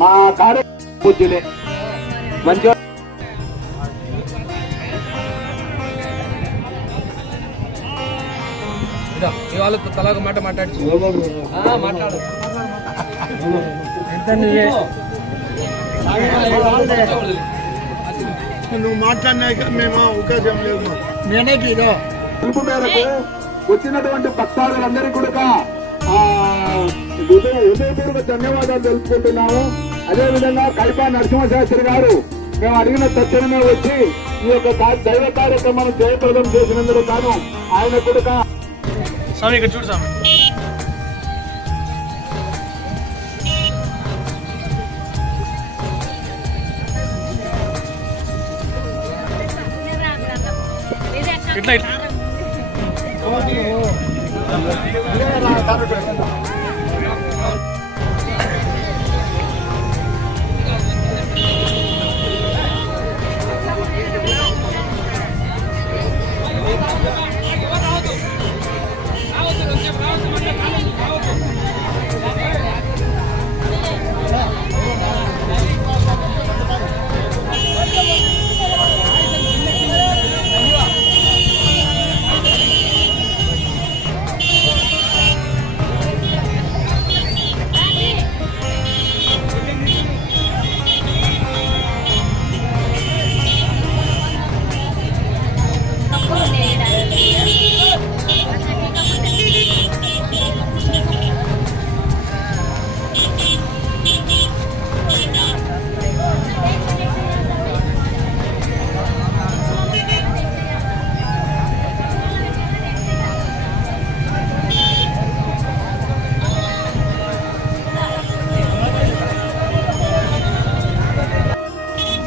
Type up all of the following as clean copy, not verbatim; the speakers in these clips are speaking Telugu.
మా కార్య పూజ్యులే మంచి వాళ్ళతో తలాగ మాట మాట్లాడు మాట్లాడు నువ్వు మాట్లాడినాక మేము అవకాశం లేదు. నేనే పిలుపు మేరకు వచ్చినటువంటి భక్తాదులందరికీ కూడా హృదయపూర్వక ధన్యవాదాలు తెలుపుకుంటున్నాము. అదేవిధంగా కైపా నరసింహశాస్త్రి గారు మేము అడిగిన తక్షణమే వచ్చి ఈ యొక్క దైవ కార్యక్రమాన్ని జయప్రదం చేసినందుకు తాను ఆయన కూడా స్వామి ఇక్కడ చూడు స్వామి. ఇట్లా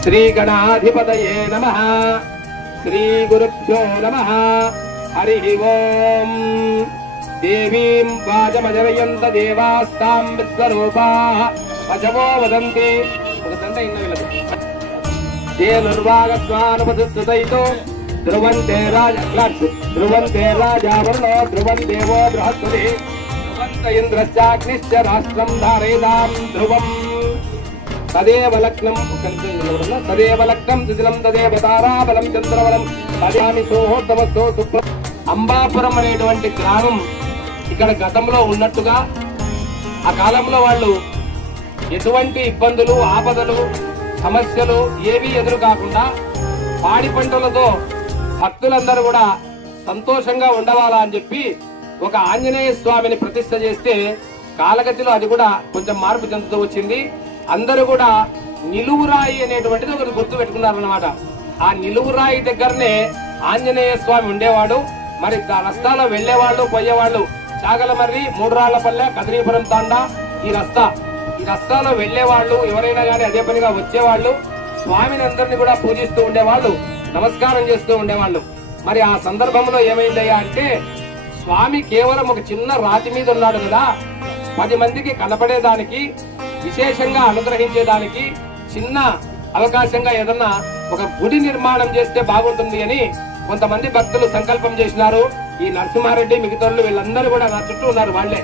శ్రీ గణాధిపతయే నమః. శ్రీ గురుభ్యో నమః. హరి ఓం. దేవీం వాజమజరయంత దేవాస్తాం విశ్వరూపాః పశవో వదంతి. ఒక దండ ఇన్న వీళ్ళకి ఏ నిర్వాగస్వానుపతితో ధ్రువంతే రాజావరుణో ధ్రువం దేవో బృహస్పతి ధ్రువంత ఇంద్రశ్చాగ్నిశ్చ రాష్ట్రం ధారయతాం ధ్రువం. తదేవ లగ్నం తదేవ లగ్నం శిథిలం తదేవ తారాబలం చంద్రబలం తదామి సోహోత్తమస్తో సుప్ర. అంబాపురం అనేటువంటి గ్రామం ఇక్కడ గతంలో ఉన్నట్టుగా ఆ కాలంలో వాళ్ళు ఎటువంటి ఇబ్బందులు ఆపదలు సమస్యలు ఏవీ ఎదురు కాకుండా పాడి పంటలతో భక్తులందరూ కూడా సంతోషంగా ఉండవాలా అని చెప్పి ఒక ఆంజనేయ స్వామిని ప్రతిష్ఠ చేస్తే కాలగతిలో అది కూడా కొంచెం మార్పు చెందుతూ వచ్చింది. అందరూ కూడా నిలువురాయి అనేటువంటిది ఒకటి గుర్తు పెట్టుకున్నారన్నమాట. ఆ నిలువురాయి దగ్గరనే ఆంజనేయ స్వామి ఉండేవాడు. మరి రస్తాలో వెళ్లేవాళ్ళు పోయేవాళ్ళు చాగలమర్రి, మూడురాళ్లపల్లె, కదిరీపురం తాండా ఈ రస్తాలో వెళ్లేవాళ్ళు ఎవరైనా గానీ అదే పనిగా వచ్చేవాళ్ళు స్వామిని అందరినీ కూడా పూజిస్తూ ఉండేవాళ్ళు, నమస్కారం చేస్తూ ఉండేవాళ్ళు. మరి ఆ సందర్భంలో ఏమైందయ్యా అంటే స్వామి కేవలం ఒక చిన్న రాతి మీద ఉన్నాడు కదా, 10 మందికి కనపడేదానికి విశేషంగా అనుగ్రహించేదానికి చిన్న అవకాశంగా ఏదన్నా ఒక గుడి నిర్మాణం చేస్తే బాగుంటుంది అని కొంతమంది భక్తులు సంకల్పం చేసినారు. ఈ నరసింహారెడ్డి మిగతాళ్ళు వీళ్ళందరూ కూడా నా చుట్టూ ఉన్నారు వాళ్ళే.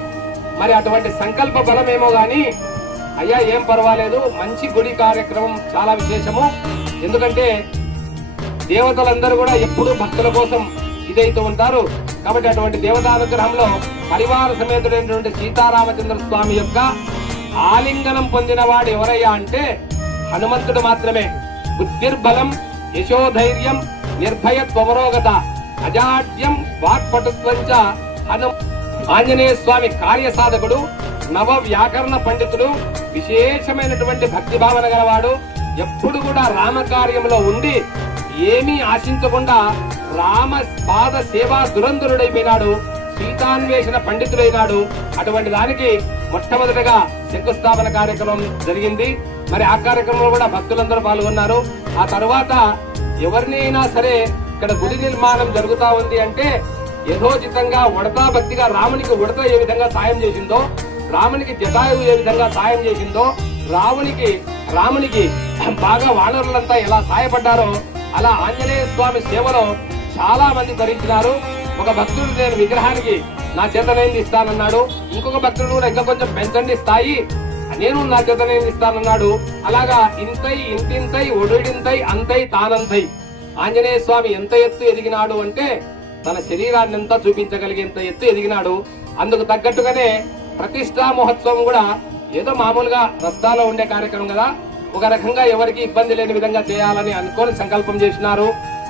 మరి అటువంటి సంకల్ప బలమేమో గాని అయ్యా ఏం పర్వాలేదు, మంచి గుడి కార్యక్రమం చాలా విశేషము. ఎందుకంటే దేవతలందరూ కూడా ఎప్పుడూ భక్తుల కోసం ఇదైతూ ఉంటారు. కాబట్టి అటువంటి దేవతానుగ్రహంలో పరివార సమేతుడైనటువంటి సీతారామచంద్ర స్వామి యొక్క ఆలింగనం పొందిన వాడు ఎవరయ్యా అంటే హనుమంతుడు మాత్రమే. బుద్ధిర్బలం యశోధైర్యం నిర్భయత్వమరోగత అజాడ్యం వాక్పటుత్వంచ ఆంజనేయ స్వామి కార్యసాధకుడు, నవ వ్యాకరణ పండితుడు, విశేషమైనటువంటి భక్తి భావన గలవాడు. ఎప్పుడు కూడా రామకార్యంలో ఉండి ఏమీ ఆశించకుండా రామ పాద సేవా దురంధరుడైపోయినాడు, సీతాన్వేషణ పండితుడైనాడు. అటువంటి దానికి మొట్టమొదటిగా శంకుస్థాపన కార్యక్రమం జరిగింది. మరి ఆ కార్యక్రమంలో కూడా భక్తులందరూ పాల్గొన్నారు. ఆ తర్వాత ఎవరినైనా సరే ఇక్కడ గుడి నిర్మాణం జరుగుతా ఉంది అంటే యథోచితంగా ఉడతా భక్తిగా రామునికి ఉడత ఏ విధంగా సాయం చేసిందో రామునికి జటాయువు ఏ విధంగా సాయం చేసిందో రామునికి బాగా వానరులంతా ఎలా సాయపడ్డారో అలా ఆంజనేయ స్వామి సేవలో చాలా మంది ధరించినారు. ఒక భక్తుడు నేను విగ్రహానికి నా చేతనైంది ఇస్తానన్నాడు. ఇంకొక భక్తుడు కూడా ఇంకా కొంచెం పెంచండి స్థాయి, నేను నా చేతనైంది ఇస్తానన్నాడు. అలాగా ఇంతై ఇంతింతై ఒడిడింతై అంతై తానంతై ఆంజనేయ స్వామి ఎంత ఎత్తు ఎదిగినాడు అంటే తన శరీరాన్ని అంతా చూపించగలిగేంత ఎత్తు ఎదిగినాడు. అందుకు తగ్గట్టుగానే ప్రతిష్టా మహోత్సవం కూడా ఏదో మామూలుగా రస్తాలో ఉండే కార్యక్రమం కదా, ఒక రకంగా ఎవరికి ఇబ్బంది లేని విధంగా చేయాలని అనుకోని సంకల్పం చేసినారు.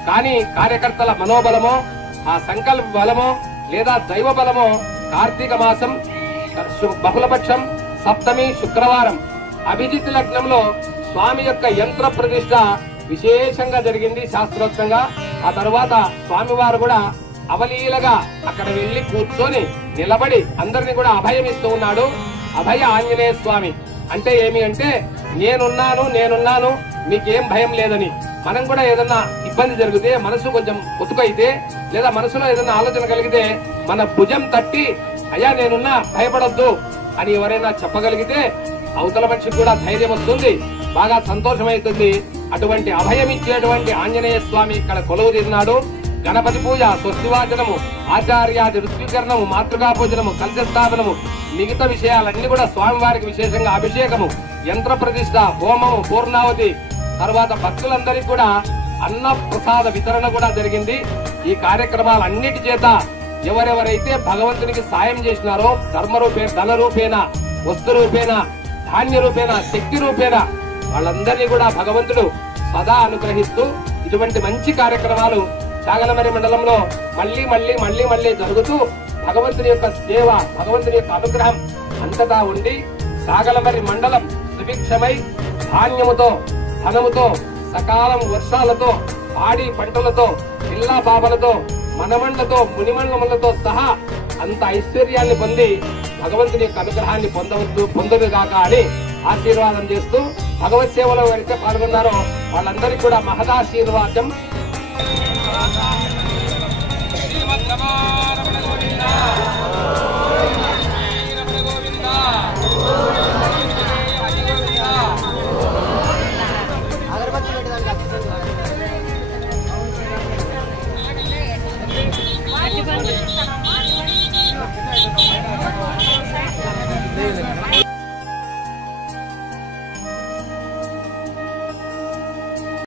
కానీ కార్యకర్తల మనోబలమో ఆ సంకల్ప బలమో లేదా దైవ బలమో కార్తీక మాసం బహుళపక్షం సప్తమి శుక్రవారం అభిజిత్ లగ్నంలో స్వామి యొక్క యంత్ర ప్రతిష్ఠ విశేషంగా జరిగింది శాస్త్రోక్తంగా. ఆ తర్వాత స్వామివారు కూడా అవలీలగా అక్కడ వెళ్లి కూర్చొని నిలబడి అందరినీ కూడా అభయం ఇస్తూ ఉన్నాడు. అభయ ఆంజనేయ స్వామి అంటే ఏమి అంటే నేనున్నాను మీకేం భయం లేదని. మనం కూడా ఏదన్నా ఇబ్బంది జరిగితే మనసు కొంచెం ఉతుకైతే లేదా మనసులో ఏదన్నా ఆలోచన కలిగితే మన భుజం తట్టి అయ్యా నేనున్నా భయపడొద్దు అని ఎవరైనా చెప్పగలిగితే అవతల మనిషికి కూడా ధైర్యం వస్తుంది, బాగా సంతోషమైతుంది. అటువంటి అభయం ఇచ్చేటువంటి ఆంజనేయ స్వామి ఇక్కడ కొలువు తీరినాడు. గణపతి పూజ, స్వస్తివాచనము, ఆచార్యాది ఋత్వీకరణము, మాతృకా పూజనము, కలశస్థాపనము, మిగతా విషయాలన్నీ కూడా స్వామివారికి విశేషంగా అభిషేకము, యంత్ర ప్రతిష్ఠ, హోమము, పూర్ణావతి, తర్వాత భక్తులందరికీ కూడా అన్న ప్రసాద వితరణ కూడా జరిగింది. ఈ కార్యక్రమాలన్నిటి చేత ఎవరెవరైతే భగవంతునికి సాయం చేసినారో ధన రూపేణ, వస్తు రూపేణ, ధాన్య రూపేణ, శక్తి రూపేణ వాళ్ళందరినీ కూడా భగవంతుడు సదా అనుగ్రహిస్తూ ఇటువంటి మంచి కార్యక్రమాలు చాగలమరి మండలంలో మళ్లీ జరుగుతూ భగవంతుని యొక్క సేవ, భగవంతుని యొక్క అనుగ్రహం అంతటా ఉండి చాగలమరి మండలం సుభిక్షమై ధాన్యముతో, ధనముతో, సకాలం వర్షాలతో, పాడి పంటలతో, పిల్లా బాబలతో, మనమండలతో, మునిమండలములతో సహా అంత ఐశ్వర్యాన్ని పొంది భగవంతుని యొక్క అనుగ్రహాన్ని పొందుగాక అని ఆశీర్వాదం చేస్తూ భగవత్ సేవలో ఎవరైతే పాల్గొన్నారో వాళ్ళందరికీ కూడా మహదాశీర్వాదం.